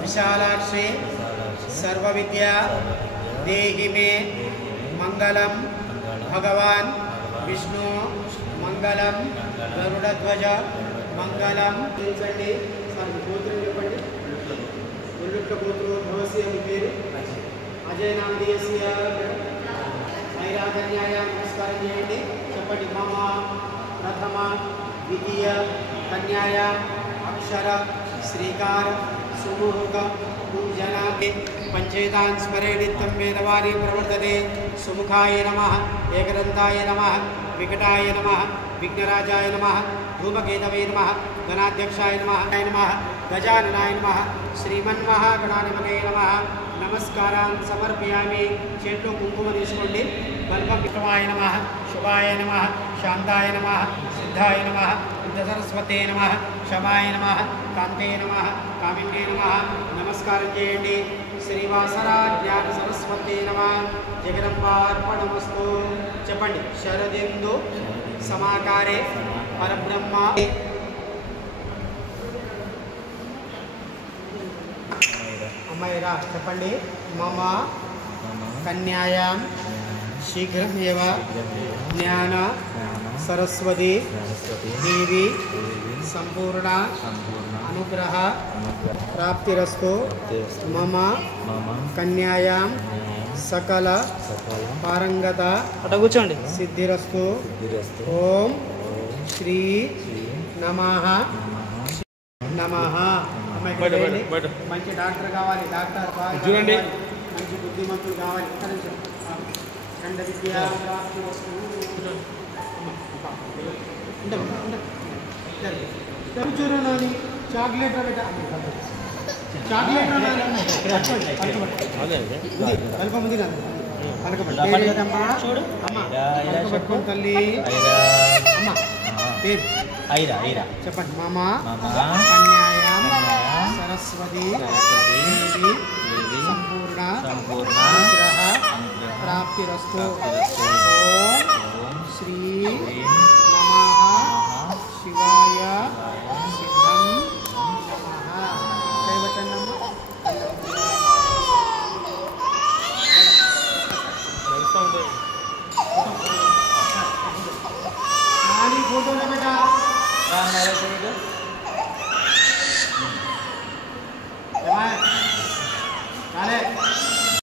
विशालाक्षी सर्वविद्या देहि मे मंगलम भगवान विष्णु मंगलम गरुड़ध्वज मंगलम अजय नामधेयस्य ऐराधन्याय नमस्कारं చేయండి చెప్పండి మమ ప్రథమ ద్వితీయ కన్యాయ అక్షర శ్రీకార సుముహూర్త పూజనాకి పంచేతాన్ స్మరేణిత్తం వేదవారి ప్రవర్తతే సుముఖాయ నమః ఏకదంతాయ నమః వికటాయ నమః విఘ్నరాజాయ నమః धूमकेतवे नमः गणाध्यक्षाय नमः गजाननाय नमः श्रीमन्महागणाधिपतये नमः नमस्कारान् समर्पयामि चेट्लो कुंकुम तीसुकोंडि कल्पविक्रमाय नमः शुभाय नमः शांताय नमः सिद्धाय नमः सिद्धसरस्वते नमः क्षमाय नमः कांते नमः कामिन्ये नमः नमस्कारं चेयंडि श्रीवासराज्ञान सरस्वते नमः जगदम्बार्पणमस्तु చెప్పండి శరదిందు సమాకారే परब्रह्म अम्मयरा चप्पंडी मम कन्यायां शीघ्रमेव ज्ञान सरस्वती देवी संपूर्ण अनुग्रह प्राप्तिरस्तु मम कन्यायां सकल पारंगत सिद्धिरस्तु ओम श्री नमः नमः मंచి డాక్టర్ కావాలి డాక్టర్ చూడండి మంచి బుద్ధిమంతులు కావాలి ఖండ విద్యా ప్రాప్తి వస్తు చూడండి చాక్లెట్ చాక్లెట్ కల్పముంది చూడు అమ్మ తల్లి అమ్మ పేరు ఐరా ఐరా చెప్పండి మమ కన్యాయాం सरस्वती देवी संपूर्ण अनुग्रह प्राप्तिरस्तु ओम श्री